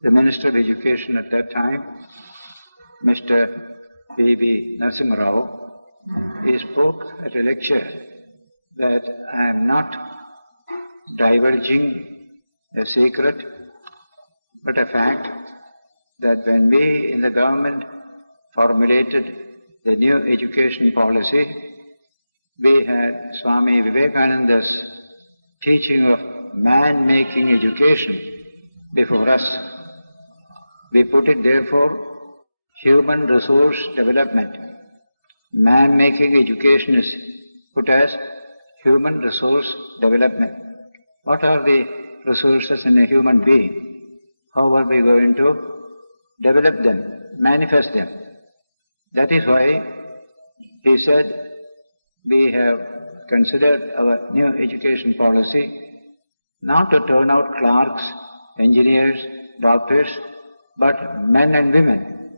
The Minister of Education at that time, Mr. P.V. Narasimha Rao, he spoke at a lecture that I am not divulging a secret, but a fact that when we in the government formulated the new education policy, we had Swami Vivekananda's teaching of man-making education before us. We put it therefore, human resource development. Man-making education is put as human resource development. What are the resources in a human being? How are we going to develop them, manifest them? That is why he said we have considered our new education policy not to turn out clerks, engineers, doctors, but men and women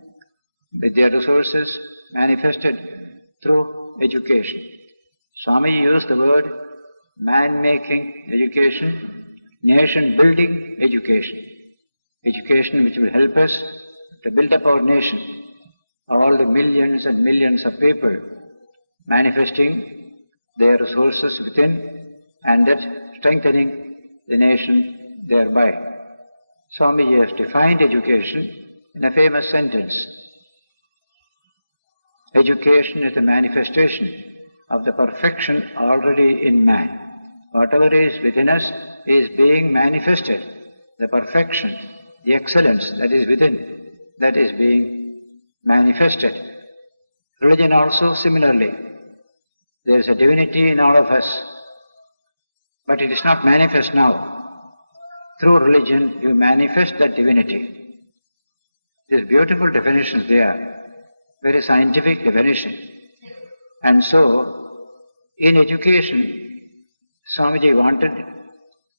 with their resources manifested through education. Swami used the word man-making education, nation-building education. Education which will help us to build up our nation, all the millions and millions of people manifesting their resources within and that strengthening the nation thereby. Swamiji has defined education in a famous sentence. Education is the manifestation of the perfection already in man. Whatever is within us is being manifested. The perfection, the excellence that is within, that is being manifested. Religion also similarly. There is a divinity in all of us, but it is not manifest now. Through religion, you manifest that divinity. These beautiful definitions there, very scientific definition. And so, in education, Swamiji wanted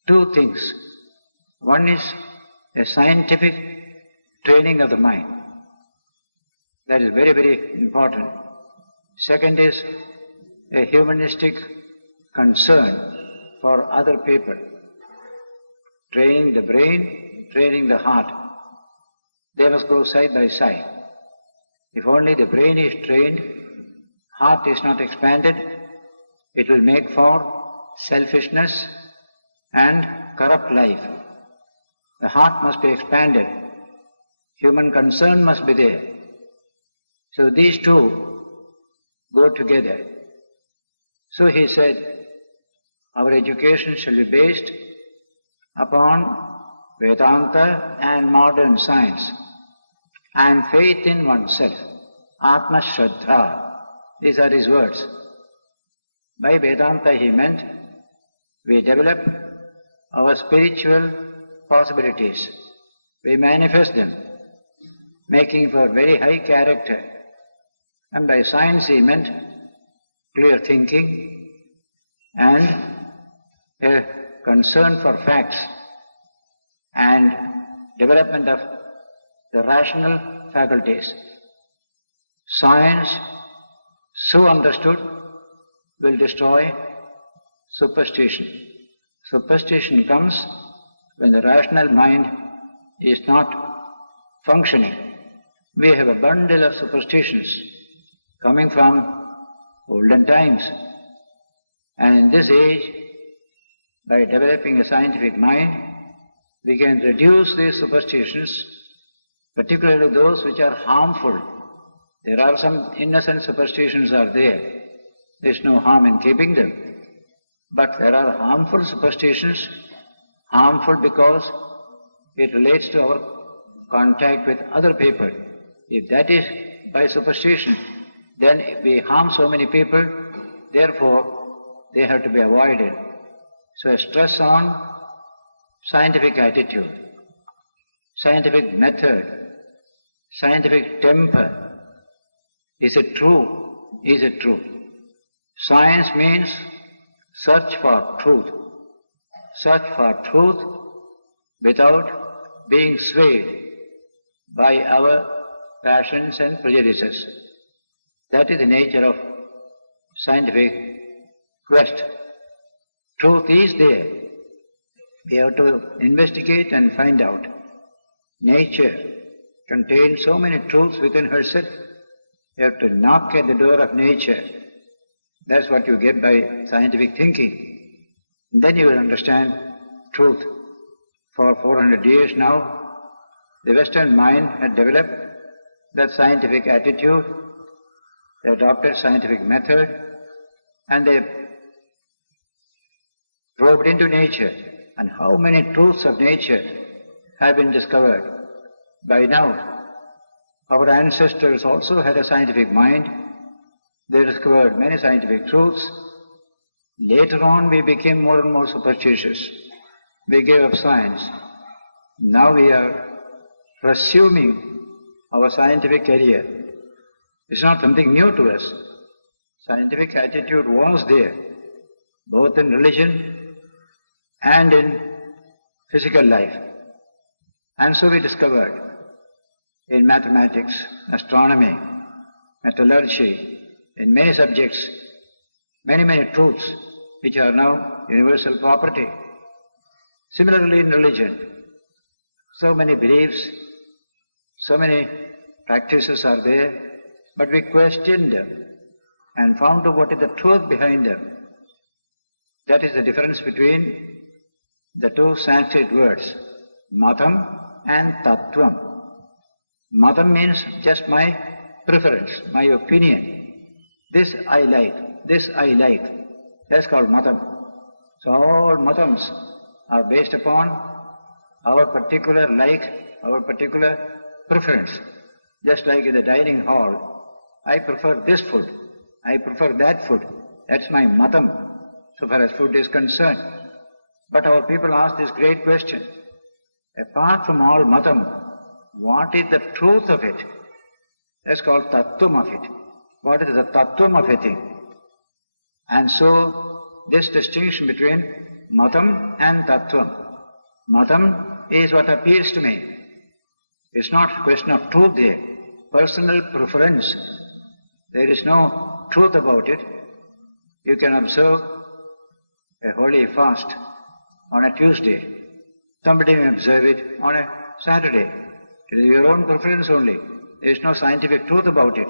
two things. One is a scientific training of the mind. That is very, very important. Second is a humanistic concern for other people. Training the brain, training the heart. They must go side by side. If only the brain is trained, heart is not expanded, it will make for selfishness and corrupt life. The heart must be expanded. Human concern must be there. So these two go together. So he said, our education shall be based upon Vedanta and modern science and faith in oneself, Atma Shraddha. These are his words. By Vedanta he meant we develop our spiritual possibilities, we manifest them, making for very high character. And by science he meant clear thinking and a concern for facts and development of the rational faculties. Science, so understood, will destroy superstition. Superstition comes when the rational mind is not functioning. We have a bundle of superstitions coming from olden times. And in this age, by developing a scientific mind, we can reduce these superstitions, particularly those which are harmful. There are some innocent superstitions are there. There is no harm in keeping them. But there are harmful superstitions, harmful because it relates to our contact with other people. If that is by superstition, then we harm so many people, therefore they have to be avoided. So stress on scientific attitude, scientific method, scientific temper. Is it true? Is it true? Science means search for truth. Search for truth without being swayed by our passions and prejudices. That is the nature of scientific quest. Truth is there. We have to investigate and find out. Nature contains so many truths within herself. You have to knock at the door of nature. That's what you get by scientific thinking. Then you will understand truth. For 400 years now, the Western mind had developed that scientific attitude. They adopted scientific method and they probed into nature. And how many truths of nature have been discovered by now. Our ancestors also had a scientific mind. They discovered many scientific truths. Later on we became more and more superstitious. We gave up science. Now we are resuming our scientific career. It's not something new to us. Scientific attitude was there, both in religion and in physical life. And so we discovered in mathematics, astronomy, metallurgy, in many subjects, many truths which are now universal property. Similarly in religion, so many beliefs, so many practices are there, but we questioned them and found out what is the truth behind them. That is the difference between the two Sanskrit words, matam and tattvam. Matam means just my preference, my opinion. This I like, this I like. That's called matam. So all matams are based upon our particular like, our particular preference. Just like in the dining hall, I prefer this food, I prefer that food. That's my matam, so far as food is concerned. But our people ask this great question. Apart from all matam, what is the truth of it? That's called tattvam of it. What is the tattvam of a thing? And so, this distinction between matam and tattvam. Matam is what appeals to me. It's not a question of truth there. Personal preference. There is no truth about it. You can observe a holy fast on a Tuesday. Somebody may observe it on a Saturday. It is your own preference only. There is no scientific truth about it.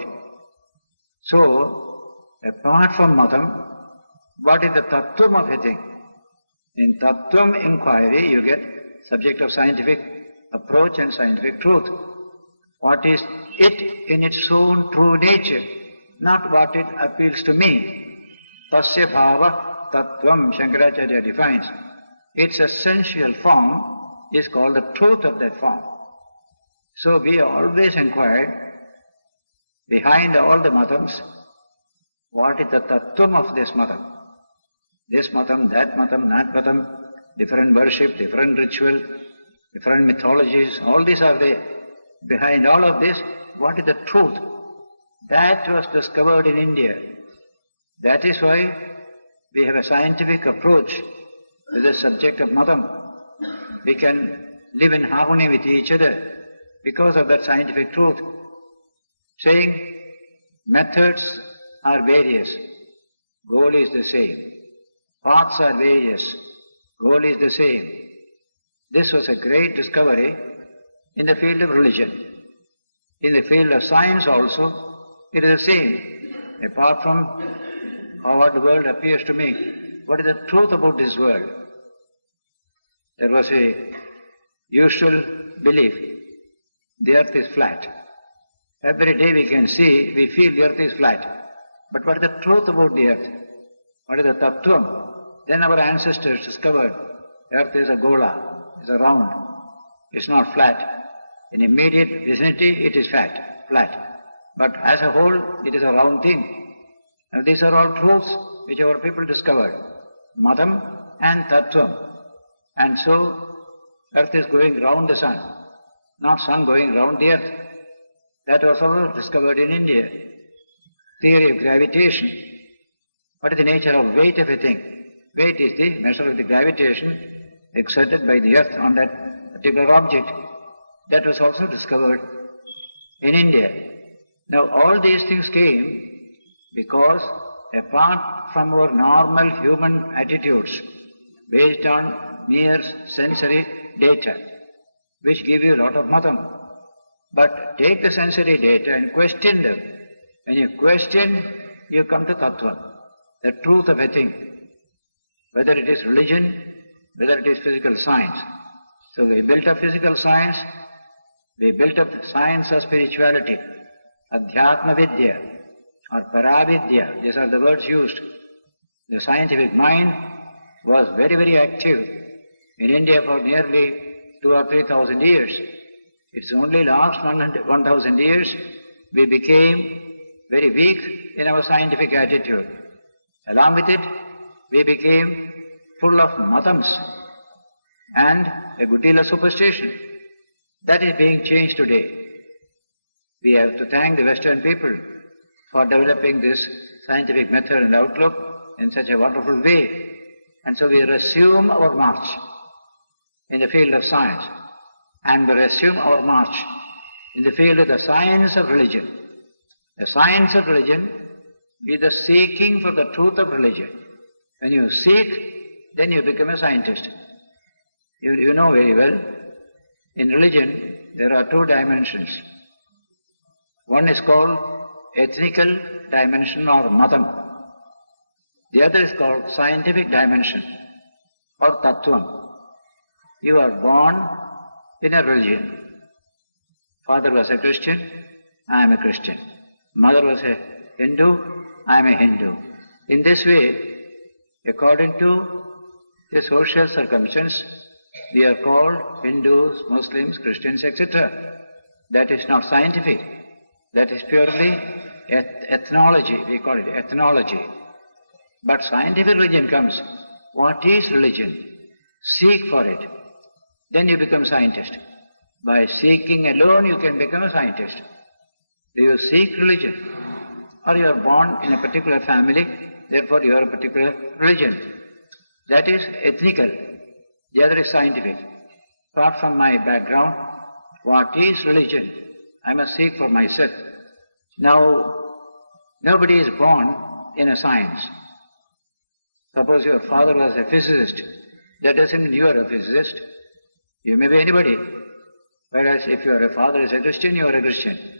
So, apart from matam, what is the tattvam of a thing? In tattvam inquiry, you get subject of scientific approach and scientific truth. What is it in its own true nature, not what it appeals to me. Tasya bhava tattvam, Shankaracharya defines. Its essential form is called the truth of that form. So we always inquired, behind all the matams, what is the tattvam of this matam? This matam, that matam, different worship, different ritual, different mythologies, all these are there. Behind all of this, what is the truth? That was discovered in India. That is why we have a scientific approach to the subject of matam. We can live in harmony with each other because of that scientific truth. Saying methods are various, goal is the same. Paths are various, goal is the same. This was a great discovery in the field of religion. In the field of science also, it is the same. Apart from how the world appears to me, what is the truth about this world? There was a usual belief. The earth is flat. Every day we can see, we feel the earth is flat. But what is the truth about the earth? What is the tattvam? Then our ancestors discovered earth is a gola, is a round, it's not flat. In immediate vicinity it is flat. But as a whole it is a round thing. And these are all truths which our people discovered. Matam and tattvam. And so earth is going round the sun. Not sun going round the earth. That was also discovered in India. Theory of gravitation. What is the nature of weight of a thing? Weight is the measure of the gravitation exerted by the earth on that particular object. That was also discovered in India. Now all these things came because apart from our normal human attitudes based on mere sensory data, which give you a lot of matam. But take the sensory data and question them. When you question, you come to tattva, the truth of a thing. Whether it is religion, whether it is physical science. So we built up physical science, we built up the science of spirituality, Adhyatma Vidya or Paravidya, these are the words used. The scientific mind was very, very active in India for nearly 2,000 or 3,000 years. It's only last 1,000 years we became very weak in our scientific attitude. Along with it, we became full of matams and a good deal of superstition. That is being changed today. We have to thank the Western people for developing this scientific method and outlook in such a wonderful way. And so we resume our march in the field of science, and we resume our march in the field of the science of religion. The science of religion is the seeking for the truth of religion. When you seek, then you become a scientist. You know very well, in religion there are two dimensions. One is called ethnical dimension or matam. The other is called scientific dimension or tattvam. You are born in a religion. Father was a Christian, I am a Christian. Mother was a Hindu, I am a Hindu. In this way, according to the social circumstance, we are called Hindus, Muslims, Christians, etc. That is not scientific. That is purely ethnology, we call it ethnology. But scientific religion comes. What is religion? Seek for it. Then you become scientist. By seeking alone you can become a scientist. Do you seek religion? Or you are born in a particular family, therefore you are a particular religion. That is ethnical. The other is scientific. Apart from my background, what is religion? I must seek for myself. Now, nobody is born in a science. Suppose your father was a physicist. That doesn't mean you are a physicist. You may be anybody. Whereas if your father is a Christian, you are a Christian.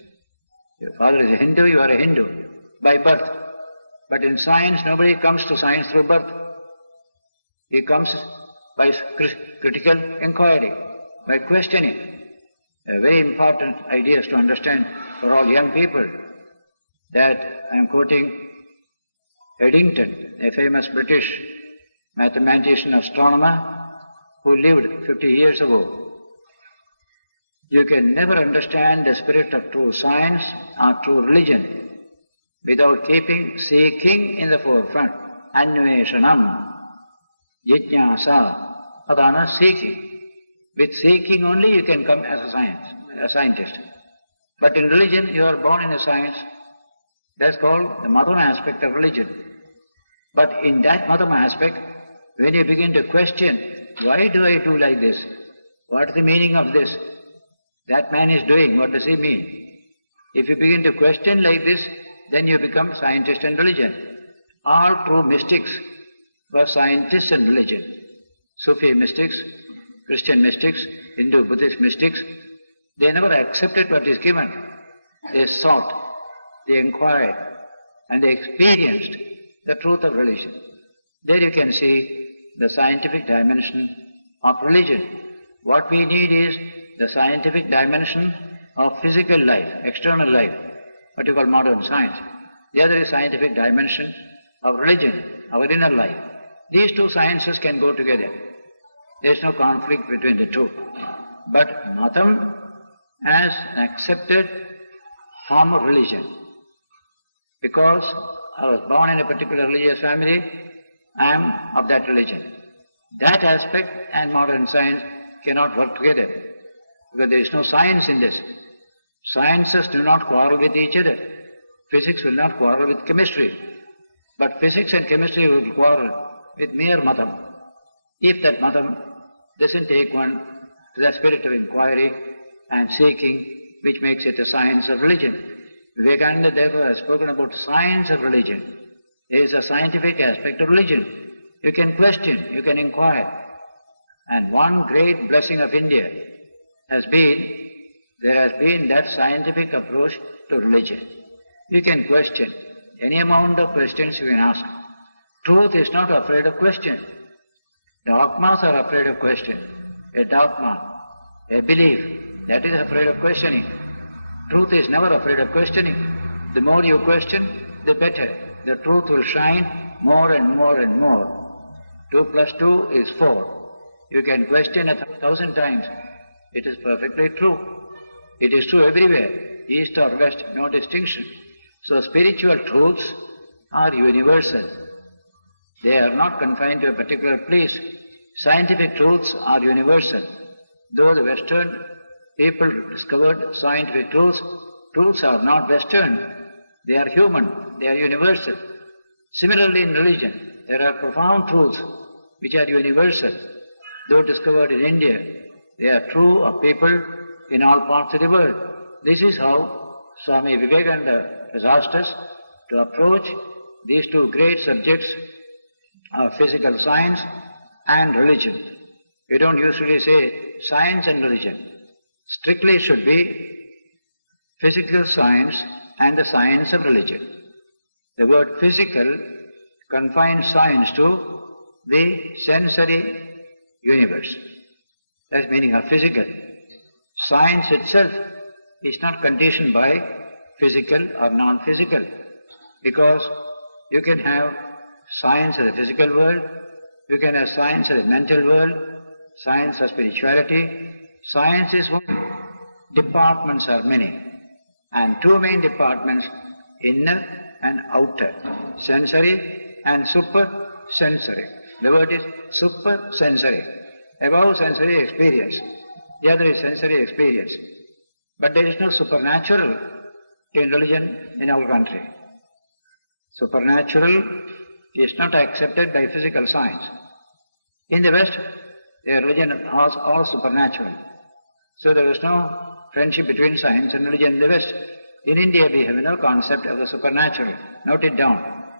Your father is a Hindu, you are a Hindu by birth. But in science, nobody comes to science through birth. He comes by critical inquiry, by questioning. Very important ideas to understand for all young people. That I am quoting Eddington, a famous British mathematician, astronomer, who lived 50 years ago. You can never understand the spirit of true science or true religion without keeping seeking in the forefront. Anveshanam, jijnasa, adana, seeking. With seeking only you can come as a scientist. But in religion you are born in a science. That's called the Madhama aspect of religion. But in that Madhama aspect, when you begin to question, why do I do like this? What is the meaning of this? That man is doing, what does he mean? If you begin to question like this, then you become scientist and religion. All true mystics were scientists and religion. Sufi mystics, Christian mystics, Hindu, Buddhist mystics, they never accepted what is given. They sought, they inquired, and they experienced the truth of religion. There you can see the scientific dimension of religion. What we need is the scientific dimension of physical life, external life, what you call modern science. The other is scientific dimension of religion, our inner life. These two sciences can go together. There is no conflict between the two. But Matam as an accepted form of religion. Because I was born in a particular religious family, I am of that religion. That aspect and modern science cannot work together, because there is no science in this. Sciences do not quarrel with each other. Physics will not quarrel with chemistry. But physics and chemistry will quarrel with mere matam. If that matam doesn't take one to the spirit of inquiry and seeking, which makes it a science of religion. Vivekananda therefore has spoken about science of religion. There is a scientific aspect of religion. You can question, you can inquire. And one great blessing of India there has been that scientific approach to religion. You can question, any amount of questions you can ask. Truth is not afraid of question. Dogmas are afraid of question. A dogma, a belief, that is afraid of questioning. Truth is never afraid of questioning. The more you question, the better. The truth will shine more and more and more. 2 plus 2 is 4. You can question 1,000 times. It is perfectly true. It is true everywhere, east or west, no distinction. So spiritual truths are universal. They are not confined to a particular place. Scientific truths are universal. Though the Western people discovered scientific truths, truths are not Western. They are human. They are universal. Similarly in religion, there are profound truths which are universal. Though discovered in India, they are true of people in all parts of the world. This is how Swami Vivekananda has asked us to approach these two great subjects of physical science and religion. We don't usually say science and religion. Strictly it should be physical science and the science of religion. The word physical confines science to the sensory universe. That's the meaning of physical. Science itself is not conditioned by physical or non-physical, because you can have science of the physical world, you can have science of the mental world, science of spirituality. Science is one. Departments are many. And two main departments, inner and outer, sensory and super-sensory. The word is super-sensory. Above sensory experience, the other is sensory experience. But there is no supernatural in religion in our country. Supernatural is not accepted by physical science. In the West, their religion was all supernatural. So there was no friendship between science and religion in the West. In India we have no concept of the supernatural. Note it down.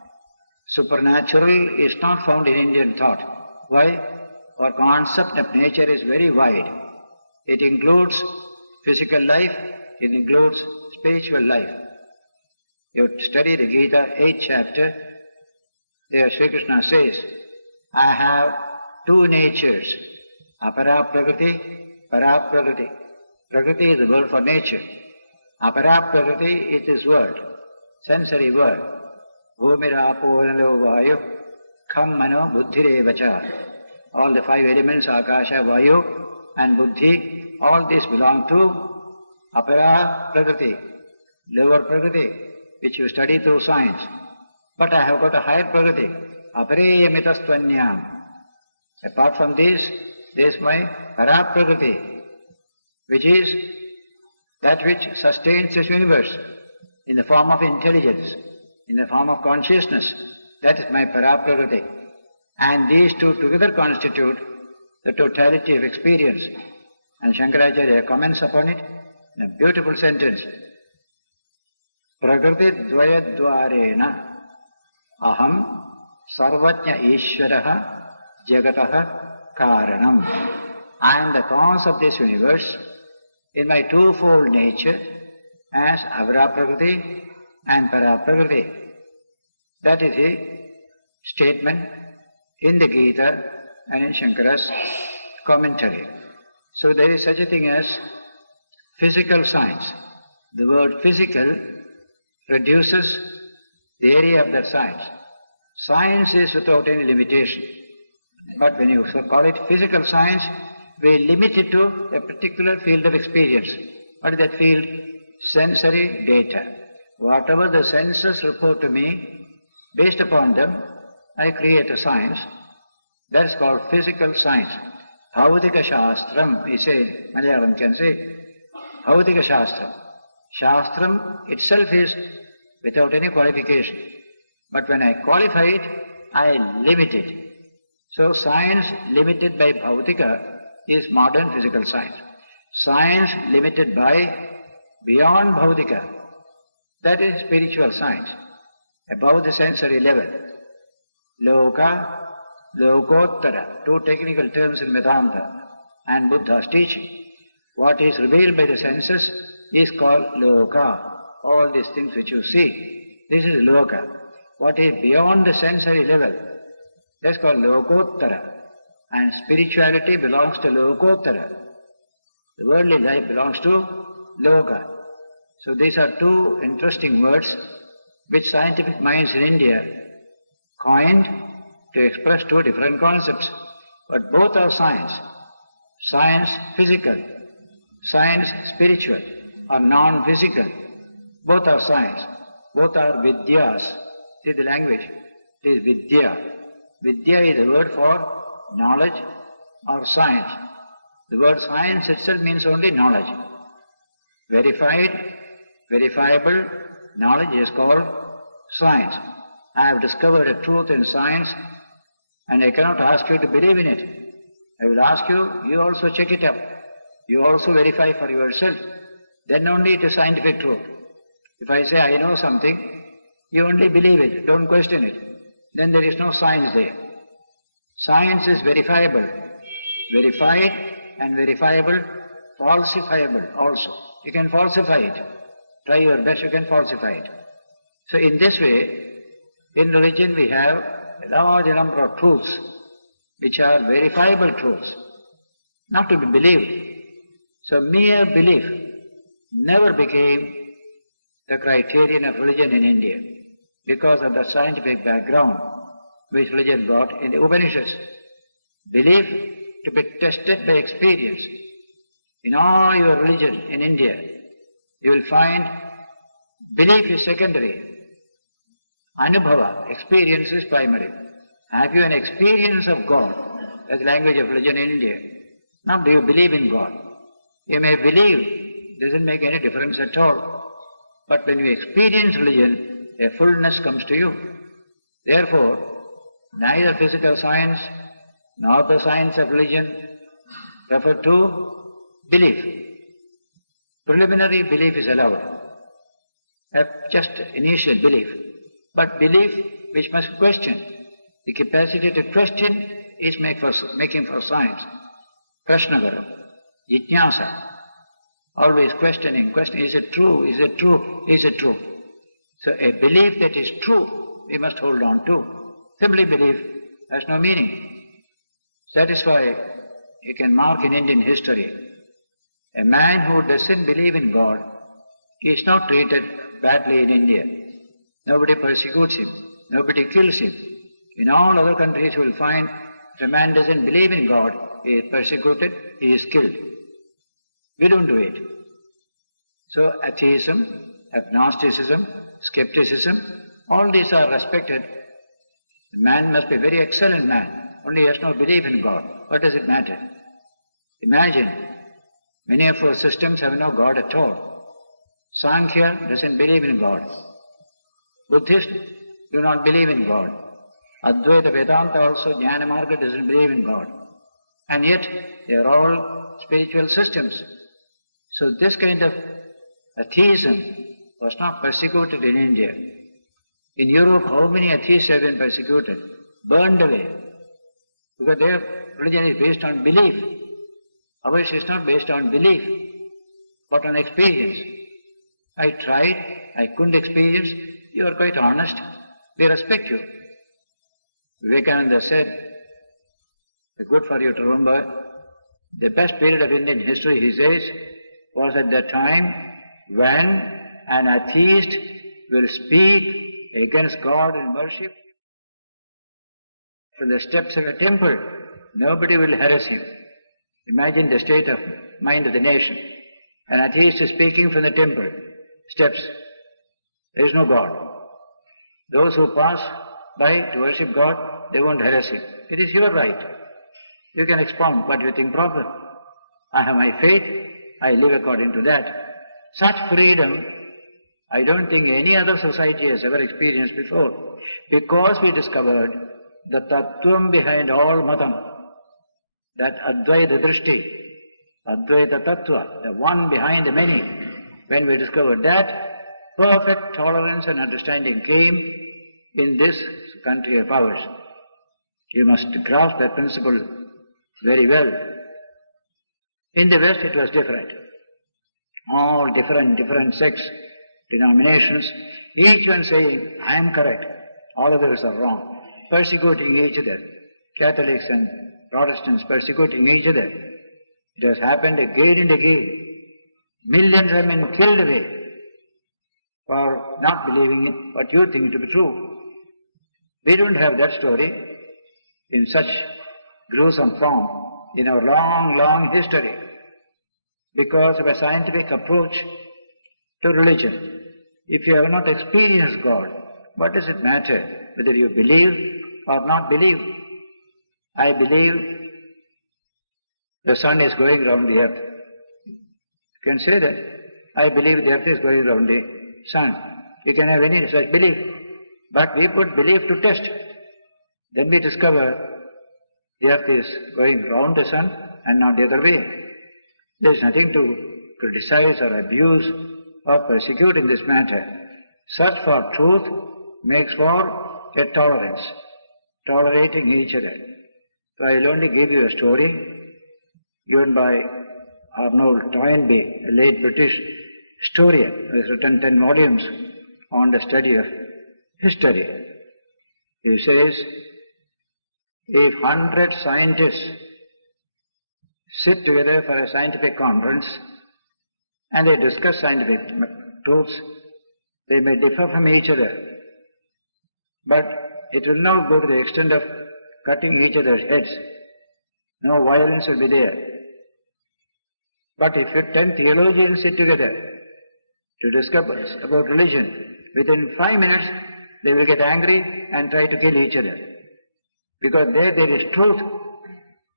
Supernatural is not found in Indian thought. Why? Our concept of nature is very wide. It includes physical life, it includes spiritual life. You study the Gita, 8th chapter, there Sri Krishna says, I have two natures, apara prakriti, para prakriti. Prakriti is the word for nature. Apara prakriti is this world, sensory world. Bhumirapo nalo vayu, kham mano buddhirevacha. All the 5 elements, akasha, vayu and buddhi, all these belong to apara prakriti, lower prakriti, which you study through science. But I have got a higher prakriti, apareyamitastvanyam. Apart from this, there is my para prakriti, which is that which sustains this universe in the form of intelligence, in the form of consciousness. That is my para prakriti. And these two together constitute the totality of experience. And Shankaracharya comments upon it in a beautiful sentence. Prakriti dvayadvarena aham sarvajna ishvaraha jagataha karanam. I am the cause of this universe in my twofold nature as avara prakriti and para prakriti. That is a statement in the Gita and in Shankara's commentary. So there is such a thing as physical science. The word physical reduces the area of that science. Science is without any limitation. But when you call it physical science, we limit it to a particular field of experience. What is that field? Sensory data. Whatever the senses report to me, based upon them, I create a science. That is called physical science. Bhautika Shastram, we say, Malayalam can say, Bhautika Shastram. Shastram itself is without any qualification. But when I qualify it, I limit it. So science limited by Bhautika is modern physical science. Science limited by beyond Bhautika, that is spiritual science, above the sensory level. Loka, Lokottara, two technical terms in Vedanta and Buddha's teaching. What is revealed by the senses is called loka. All these things which you see, this is loka. What is beyond the sensory level, that's called lokottara. And spirituality belongs to lokottara. The worldly life belongs to loka. So these are two interesting words which scientific minds in India coined to express two different concepts. But both are science. Science physical, science spiritual or non-physical. Both are science. Both are vidyas. See the language. It is vidya. Vidya is the word for knowledge or science. The word science itself means only knowledge. Verified, verifiable knowledge is called science. I have discovered a truth in science and I cannot ask you to believe in it. I will ask you, you also check it up. You also verify for yourself. Then only it is scientific truth. If I say I know something, you only believe it, don't question it. Then there is no science there. Science is verifiable. Verified and verifiable, falsifiable also. You can falsify it. Try your best, you can falsify it. So in this way, in religion we have a large number of truths which are verifiable truths, not to be believed. So mere belief never became the criterion of religion in India because of the scientific background which religion brought in the Upanishads. Belief to be tested by experience. In all your religion in India, you will find belief is secondary. Anubhava, experience is primary. Have you an experience of God? That's the language of religion in India. Not do you believe in God. You may believe, doesn't make any difference at all. But when you experience religion, a fullness comes to you. Therefore, neither physical science nor the science of religion refer to belief. Preliminary belief is allowed, just initial belief. But belief which must be questioned. The capacity to question is making for science. Prashnagara, jijnasa, always questioning, is it true, is it true, is it true? So a belief that is true, we must hold on to. Simply belief has no meaning. That is why you can mark in Indian history, a man who doesn't believe in God is not treated badly in India. Nobody persecutes him, nobody kills him. In all other countries you will find if a man doesn't believe in God, he is persecuted, he is killed. We don't do it. So atheism, agnosticism, skepticism, all these are respected. A man must be a very excellent man, only he has no belief in God. What does it matter? Imagine, many of our systems have no God at all. Sankhya doesn't believe in God. Buddhists do not believe in God. Advaita Vedanta also, Jnana Marga doesn't believe in God. And yet, they are all spiritual systems. So this kind of atheism was not persecuted in India. In Europe, how many atheists have been persecuted? Burned away. Because their religion is based on belief. Ours is not based on belief, but on experience. I tried, I couldn't experience. You are quite honest. We respect you. Vivekananda said, it's good for you to remember, the best period of Indian history, he says, was at the time when an atheist will speak against God and worship from the steps of a temple. Nobody will harass him. Imagine the state of mind of the nation. An atheist is speaking from the temple steps. There is no God. Those who pass by to worship God, they won't harass him. It is your right. You can expound what you think proper. I have my faith, I live according to that. Such freedom, I don't think any other society has ever experienced before, because we discovered the tattvam behind all matam, that advaita drishti, advaita tattva, the one behind the many. When we discovered that, perfect tolerance and understanding came in this country of ours. You must grasp that principle very well. In the West it was different. All different sects, denominations, each one saying, I am correct, all others are wrong, persecuting each other, Catholics and Protestants persecuting each other. It has happened again and again. Millions have been killed away for not believing in what you think to be true. We don't have that story in such gruesome form in our long history because of a scientific approach to religion. If you have not experienced God, what does it matter whether you believe or not believe? I believe the sun is going round the earth. You can say that. I believe the earth is going round the sun. You can have any such belief. But we put belief to test. Then we discover the earth is going round the sun and not the other way. There is nothing to criticize or abuse or persecute in this matter. Search for truth makes for a tolerance, tolerating each other. So I will only give you a story given by Arnold Toynbee, a late British historian who has written 10 volumes on the study of history. He says, if 100 scientists sit together for a scientific conference and they discuss scientific truths, they may differ from each other, but it will not go to the extent of cutting each other's heads. No violence will be there. But if 10 theologians sit together to discuss about religion, within 5 minutes they will get angry and try to kill each other. Because there is truth,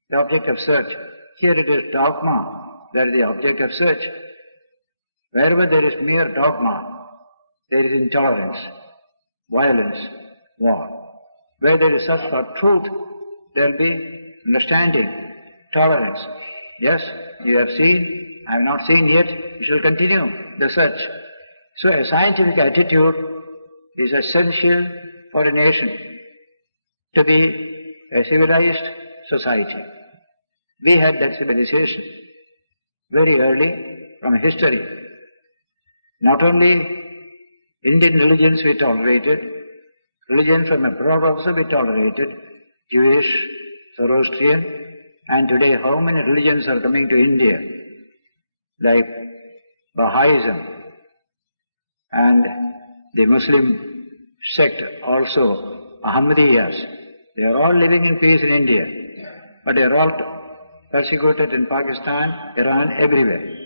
the object of search. Here it is dogma, that is the object of search. Wherever there is mere dogma, there is intolerance, violence, war. Where there is search for truth, there will be understanding, tolerance. Yes, you have seen, I have not seen yet, you shall continue the search. So a scientific attitude is essential for a nation to be a civilized society. We had that civilization very early from history. Not only Indian religions we tolerated, religions from abroad also we tolerated, Jewish, Zoroastrian, and today how many religions are coming to India, like Baha'ism and the Muslim sect also, Ahmadiyas. They are all living in peace in India, but they are all persecuted in Pakistan, Iran, everywhere.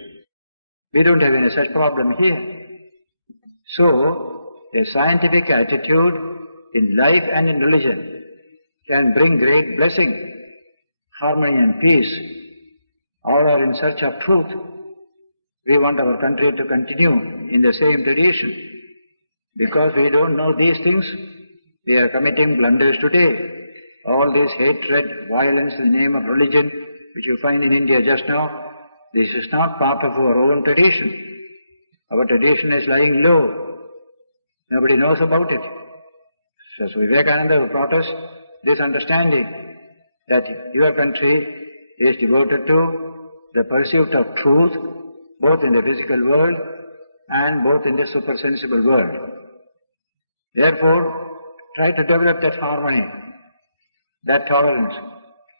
We don't have any such problem here. So, a scientific attitude in life and in religion can bring great blessing, harmony and peace. All are in search of truth. We want our country to continue in the same tradition. Because we don't know these things, we are committing blunders today. All this hatred, violence in the name of religion, which you find in India just now, this is not part of our own tradition. Our tradition is lying low. Nobody knows about it. So Vivekananda who brought us this understanding that your country is devoted to the pursuit of truth, both in the physical world and both in the supersensible world. Therefore, try to develop that harmony, that tolerance,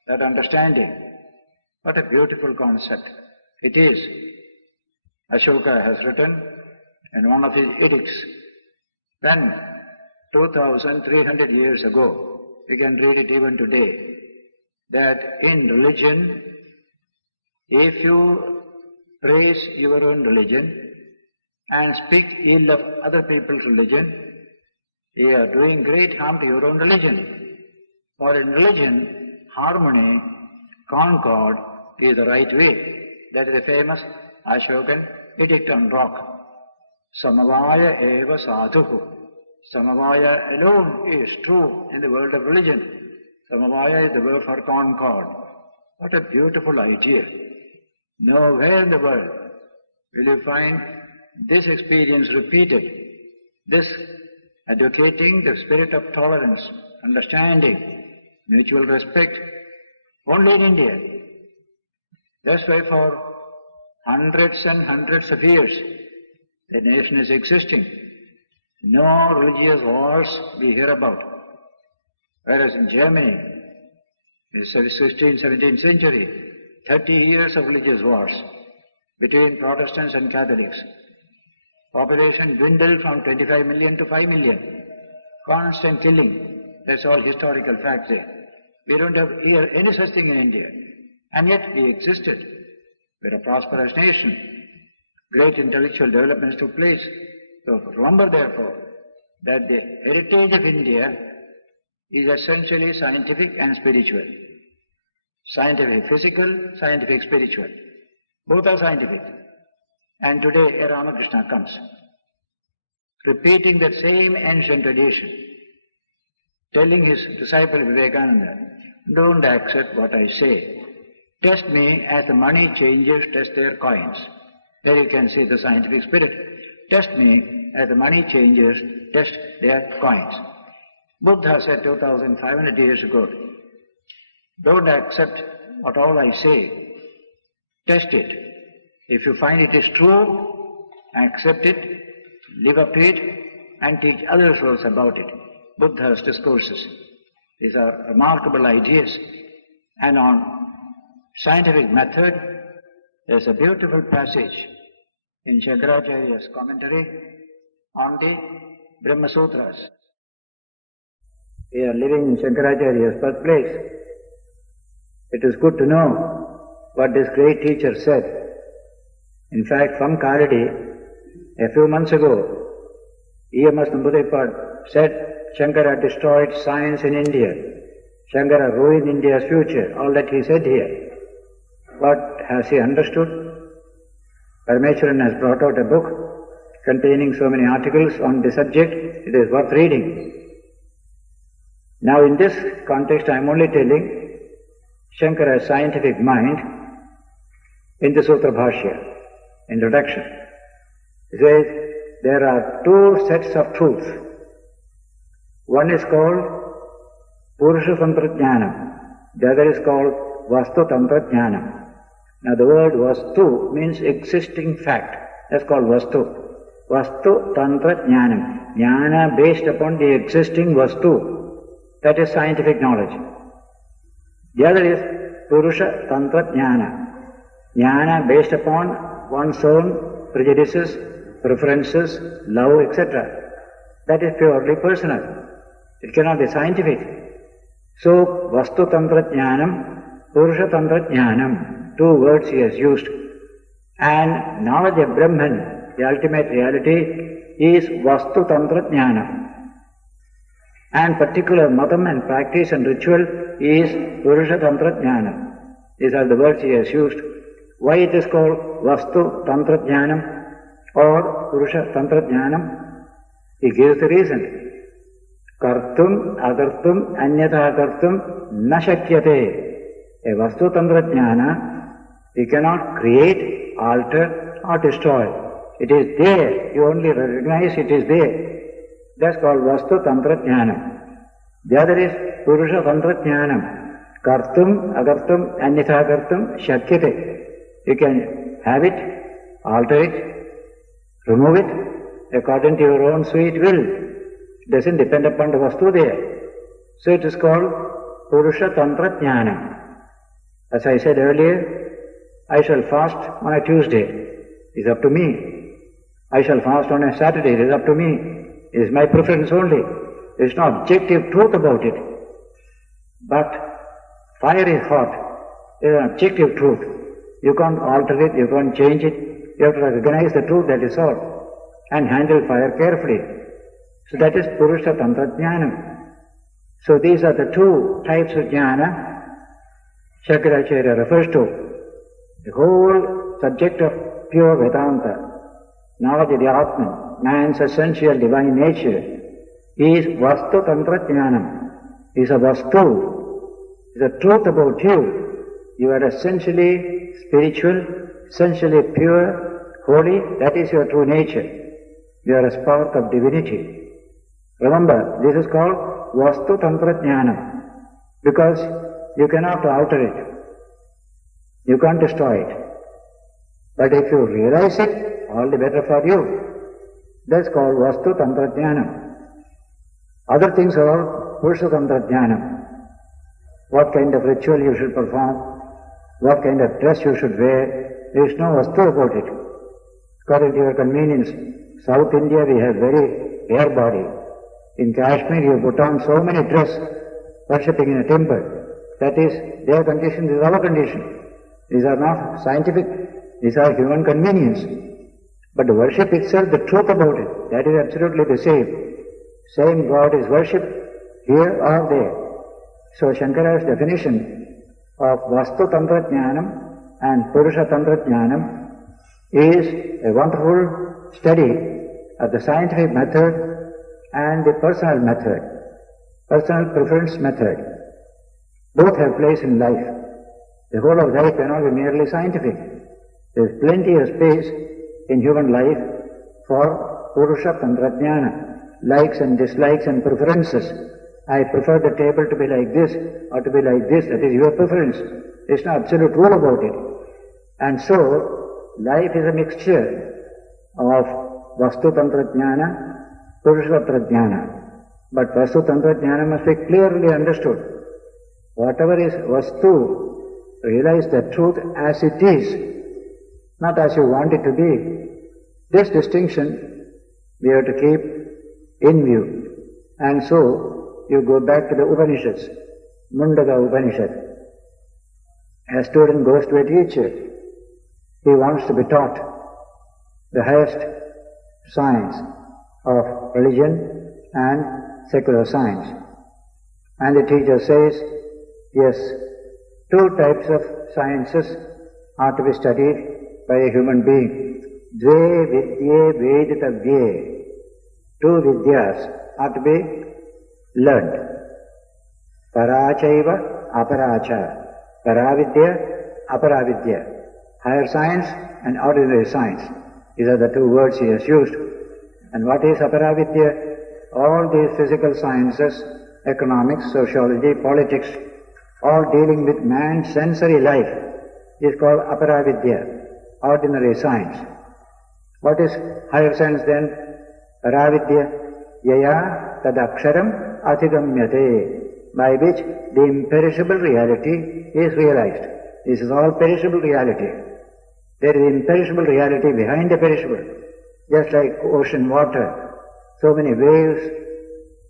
that understanding. What a beautiful concept it is. Ashoka has written in one of his edicts, when 2,300 years ago, you can read it even today, that in religion, if you praise your own religion and speak ill of other people's religion, you are doing great harm to your own religion. For in religion, harmony, concord is the right way. That is the famous Ashokan edict on rock. Samavaya eva sadhuhu. Samavaya alone is true in the world of religion. Samavaya is the word for concord. What a beautiful idea. Nowhere in the world will you find this experience repeated, this advocating the spirit of tolerance, understanding, mutual respect, only in India. That's why for hundreds and hundreds of years the nation is existing. No religious wars we hear about. Whereas in Germany, in the 16th, 17th century, 30 years of religious wars between Protestants and Catholics. Population dwindled from 25 million to 5 million. Constant killing. That's all historical fact there. We don't have here any such thing in India. And yet we existed. We're a prosperous nation. Great intellectual developments took place. So remember therefore that the heritage of India is essentially scientific and spiritual. Scientific physical, scientific spiritual. Both are scientific. And today a Ramakrishna comes, repeating that same ancient tradition, telling his disciple Vivekananda, don't accept what I say. Test me as the money changers test their coins. There you can see the scientific spirit. Test me as the money changers test their coins. Buddha said 2500 years ago, don't accept what all I say. Test it. If you find it is true, accept it, live up to it, and teach others also about it. Buddha's discourses. These are remarkable ideas. And on scientific method, there's a beautiful passage in Shankaracharya's commentary on the Brahma Sutras. We are living in Shankaracharya's birthplace. It is good to know what this great teacher said. In fact, from Kaladi, a few months ago, E.M.S. Nambudipad said Shankara destroyed science in India. Shankara ruined India's future. All that he said here. What has he understood? Parmeshwaran has brought out a book containing so many articles on the subject. It is worth reading. Now in this context I am only telling Shankara's scientific mind in the Sutra Bhashya, introduction. He says there are two sets of truth. One is called Purusha Tantra Jnanam, the other is called Vastu Tantra Jnanam. Now the word Vastu means existing fact. That's called Vastu. Vastu Tantra Jnanam. Jnana based upon the existing Vastu. That is scientific knowledge. The other is Purusha Tantra Jnana. Jnana based upon one's own prejudices, preferences, love, etc. That is purely personal. It cannot be scientific. So, Vastu Tantra Jnanam, Purusha Tantra Jnanam, two words he has used. And knowledge of Brahman, the ultimate reality, is Vastu Tantra Jnanam. And particular madam and practice and ritual is Purusha Tantra Jnanam. These are the words he has used. Why it is called Vastu Tantra Jnanam or Purusha Tantra Jnanam? He gives the reason. Kartum, agartum, anyatha kartum, na shakyate. A Vastu Tantra Jnana, you cannot create, alter or destroy. It is there. You only recognize it is there. That's called Vastu Tantra Jnanam. The other is Purusha Tantra Jnanam. Kartum, agartum, anyatha kartum, shakyate. You can have it, alter it, remove it according to your own sweet will. It doesn't depend upon the Vastu there. So it is called Purusha Tantra Jnanam. As I said earlier, I shall fast on a Tuesday. It is up to me. I shall fast on a Saturday. It is up to me. It is my preference only. There is no objective truth about it. But fire is hot. There is an objective truth. You can't alter it, you can't change it. You have to recognize the truth, that is all. And handle fire carefully. So that is Purusha Tantra Jnanam. So these are the two types of jnana Shankaracharya refers to. The whole subject of pure Vedanta, knowledge of the Atman, man's essential divine nature, is Vastu Tantra Jnanam. Is a Vastu, is a truth about you. You are essentially spiritual, essentially pure, holy, that is your true nature. You are a spark of divinity. Remember, this is called Vastu Tantra Jnanam, because you cannot alter it. You can't destroy it. But if you realize it, all the better for you. That's called Vastu Tantra Jnanam. Other things are all Purusha Tantra Jnanam. What kind of ritual you should perform, what kind of dress you should wear, there is no Vastu about it. According to your convenience, South India we have very bare body. In Kashmir you put on so many dress, worshipping in a temple. That is their condition, this is our condition. These are not scientific, these are human convenience. But the worship itself, the truth about it, that is absolutely the same. Same God is worshipped here or there. So Shankara's definition of Vastu Tantra Jnanam and Purusha Tantra Jnanam is a wonderful study of the scientific method and the personal method, personal preference method. Both have place in life. The whole of life cannot be merely scientific. There is plenty of space in human life for Purusha Tantra Jnana, likes and dislikes and preferences. I prefer the table to be like this or to be like this, that is your preference. There is no absolute rule about it. And so, life is a mixture of Vastu Tantra Jnana, Purusha Tantra Jnana. But Vastu Tantra Jnana must be clearly understood. Whatever is Vastu, realize the truth as it is, not as you want it to be. This distinction we have to keep in view. And so, you go back to the Upanishads, Mundaka Upanishad. A student goes to a teacher. He wants to be taught the highest science of religion and secular science. And the teacher says, yes, two types of sciences are to be studied by a human being. Dve vidye veditavye. Two vidyas are to be learned. Parachaiva aparacha. Paravidya, aparavidya. Higher science and ordinary science. These are the two words he has used. And what is aparavidya? All these physical sciences, economics, sociology, politics, all dealing with man's sensory life is called aparavidya, ordinary science. What is higher science then? Paravidya, yaya tadaksharam adhigamyate, by which the imperishable reality is realized. This is all perishable reality. There is imperishable reality behind the perishable. Just like ocean water, so many waves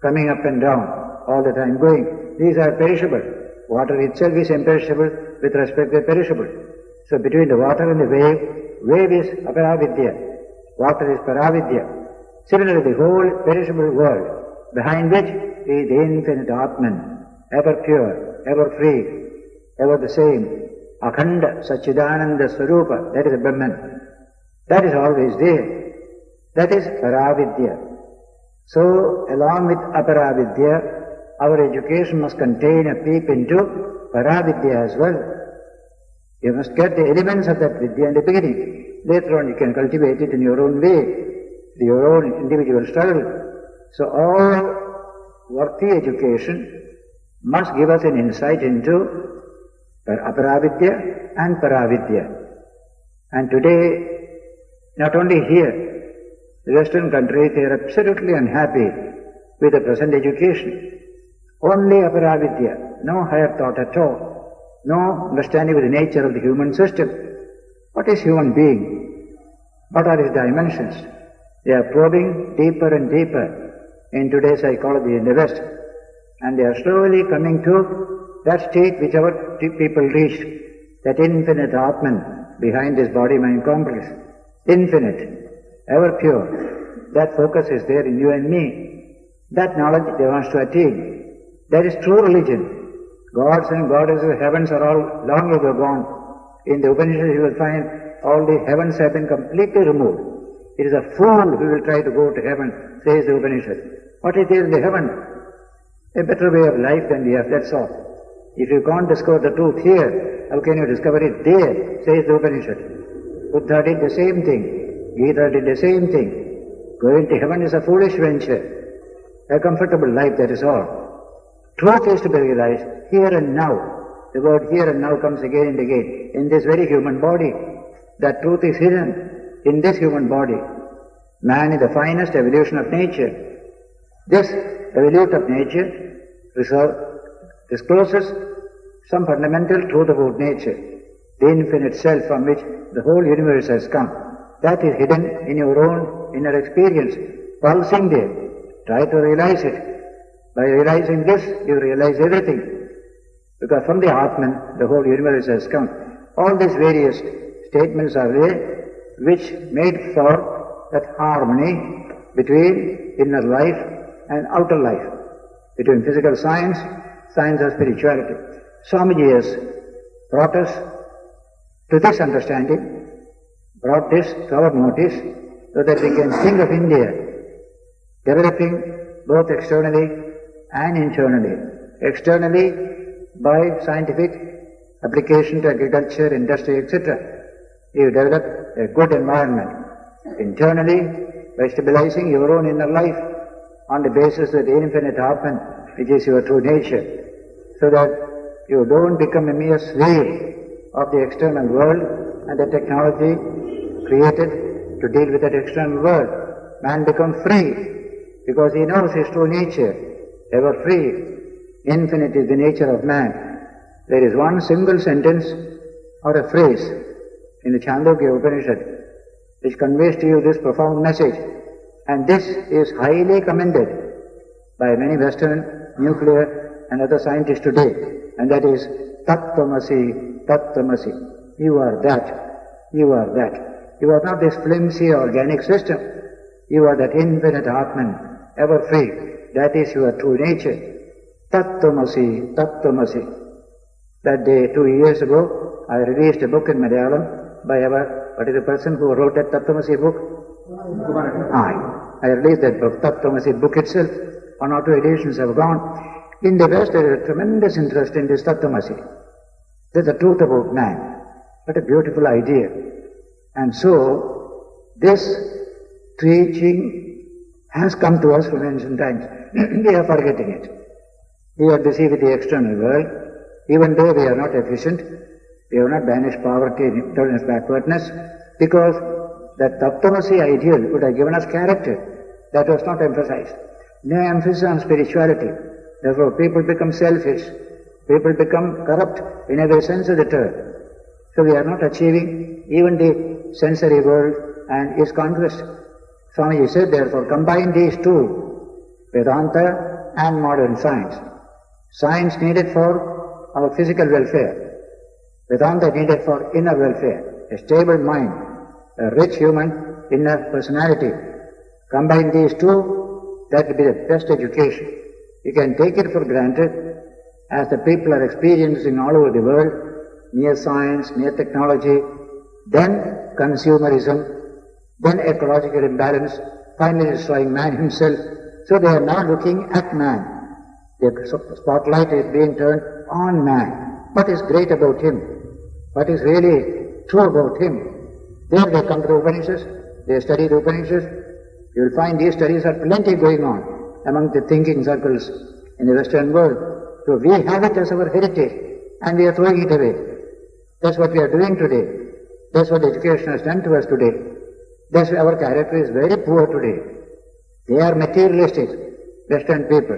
coming up and down, all the time going. These are perishable. Water itself is imperishable with respect to the perishable. So between the water and the wave is aparavidya, water is paravidya. Similarly, the whole perishable world, behind which is the infinite Atman, ever pure, ever free, ever the same, Akhanda, Satchidananda Swarupa, that is the Brahman. That is always there. That is Paravidya. So, along with Aparavidya, our education must contain a peep into Paravidya as well. You must get the elements of that Vidya in the beginning. Later on you can cultivate it in your own way, your own individual struggle. So all worthy education must give us an insight into Aparavidya and Paravidya. And today, not only here, the Western countries, they are absolutely unhappy with the present education. Only Aparavidya, no higher thought at all, no understanding of the nature of the human system. What is human being? What are his dimensions? They are probing deeper and deeper in today's psychology in the West. And they are slowly coming to that state which our people reached, that infinite Atman behind this body-mind complex. Infinite, ever pure. That focus is there in you and me. That knowledge they want to attain. That is true religion. Gods and goddesses of heavens are all long ago gone. In the Upanishads you will find all the heavens have been completely removed. It is a fool who will try to go to heaven, says the Upanishad. What is there in the heaven? A better way of life than we have, that's all. If you can't discover the truth here, how can you discover it there, says the Upanishad. Buddha did the same thing. Gita did the same thing. Going to heaven is a foolish venture. A comfortable life, that is all. Truth is to be realized here and now. The word here and now comes again and again. In this very human body, that truth is hidden in this human body. Man is the finest evolution of nature. This evolution of nature discloses some fundamental truth about nature, the infinite self from which the whole universe has come. That is hidden in your own inner experience, pulsing there. Try to realize it. By realizing this, you realize everything. Because from the Atman, the whole universe has come. All these various statements are there, which made for that harmony between inner life and outer life, between physical science, science of spirituality. Swamiji has brought us to this understanding, brought this to our notice, so that we can think of India developing both externally and internally. Externally by scientific application to agriculture, industry, etc. You develop a good environment. Internally by stabilizing your own inner life on the basis of the infinite Atman, which is your true nature, so that you don't become a mere slave of the external world and the technology created to deal with that external world. Man becomes free because he knows his true nature, ever free. Infinite is the nature of man. There is one single sentence or a phrase in the Chandogya Upanishad which conveys to you this profound message, and this is highly commended by many Western nuclear and other scientists today, and that is Tat Tvamasi, Tat Tvamasi. You are that. You are that. You are not this flimsy organic system. You are that infinite Atman, ever free. That is your true nature. Tat Tvamasi, Tat Tvamasi. That day, 2 years ago, I released a book in Malayalam by what is the person who wrote that Tat Tvamasi book? I released that book, Tat Tvamasi book itself. 1 or 2 editions have gone. In the West, there is a tremendous interest in this Tat Tvamasi. There's the truth about man. What a beautiful idea. And so, this teaching has come to us from ancient times. We are forgetting it. We are busy with the external world. Even though we are not efficient, we have not banished poverty and ignorance, backwardness, because that Tattvamasi ideal would have given us character. That was not emphasized. No emphasis on spirituality. Therefore, people become selfish. People become corrupt in every sense of the term. So we are not achieving even the sensory world and its conquest. Swamiji said, therefore, combine these two, Vedanta and modern science. Science needed for our physical welfare. Vedanta needed for inner welfare, a stable mind, a rich human inner personality. Combine these two, that will be the best education. You can take it for granted, as the people are experiencing all over the world, mere science, mere technology, then consumerism, then ecological imbalance, finally destroying man himself. So they are now looking at man. The spotlight is being turned on man. What is great about him? What is really true about him? There they come to the Upanishads, they study the Upanishads. You will find these studies are plenty going on among the thinking circles in the Western world. So we have it as our heritage and we are throwing it away. That's what we are doing today. That's what education has done to us today. That's why our character is very poor today. They are materialistic, Western people.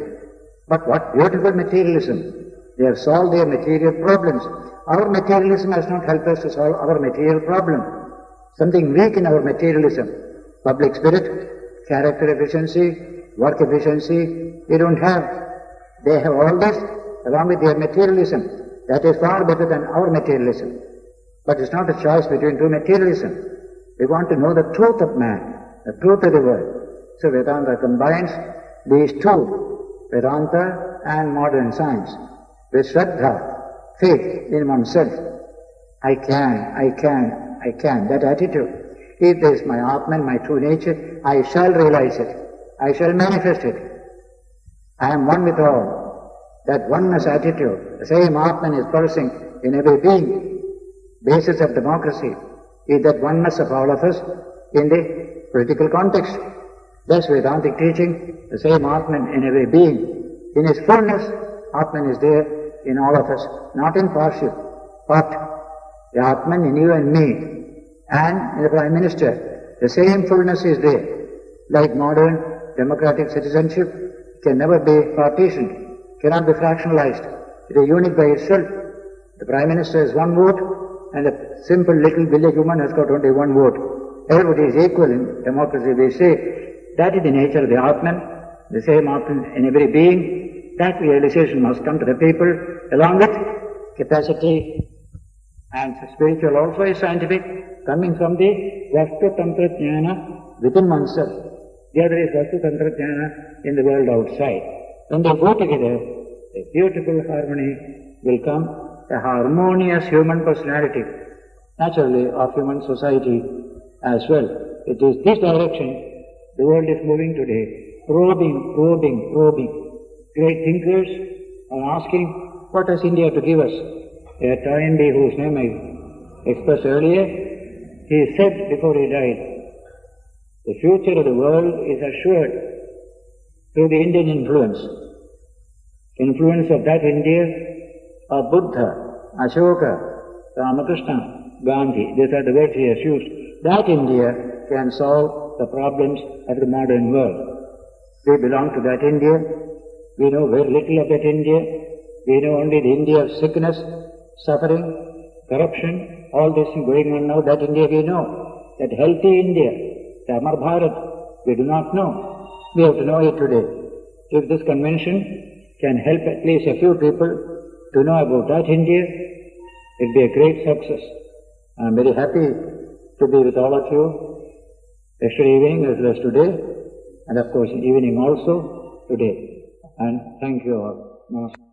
But what beautiful materialism. They have solved their material problems. Our materialism has not helped us to solve our material problem. Something weak in our materialism. Public spirit, character efficiency, work efficiency, we don't have. They have all this along with their materialism. That is far better than our materialism. But it's not a choice between two materialism. We want to know the truth of man, the truth of the world. So Vedanta combines these two, Vedanta and modern science, with Shraddha, faith in oneself. I can, that attitude. If there is my Atman, my true nature, I shall realize it. I shall manifest it. I am one with all. That oneness attitude, the same Atman is pulsing in every being. Basis of democracy is that oneness of all of us in the political context. That's Vedantic teaching, the same Atman in every being. In his fullness, Atman is there in all of us, not in partial, but the Atman in you and me, and in the Prime Minister. The same fullness is there. Like modern democratic citizenship can never be partitioned, cannot be fractionalized. It is unique by itself. The Prime Minister has one vote, and the simple little village woman has got only one vote. Everybody is equal in democracy, we say. That is the nature of the Atman, the same Atman in every being. That realization must come to the people, along with capacity and spiritual also is scientific, coming from the Vastu Tantra Jnana within oneself. The other is Vastu Tantra Jnana in the world outside. When they go together, a beautiful harmony will come, a harmonious human personality, naturally of human society as well. It is this direction the world is moving today, probing. Great thinkers are asking, what has India to give us? A Toynbee, whose name I expressed earlier, he said before he died, the future of the world is assured through the Indian influence. Influence of that India, of Buddha, Ashoka, Ramakrishna, Gandhi, these are the words he has used. That India can solve the problems of the modern world. We belong to that India. We know very little of that India. We know only the India of sickness, suffering, corruption, all this going on now. That India we know. That healthy India, the Amar Bharat, we do not know. We have to know it today. If this convention can help at least a few people to know about that India, it will be a great success. I am very happy to be with all of you yesterday evening as well as today, and of course evening also today. And thank you all. Namaskar.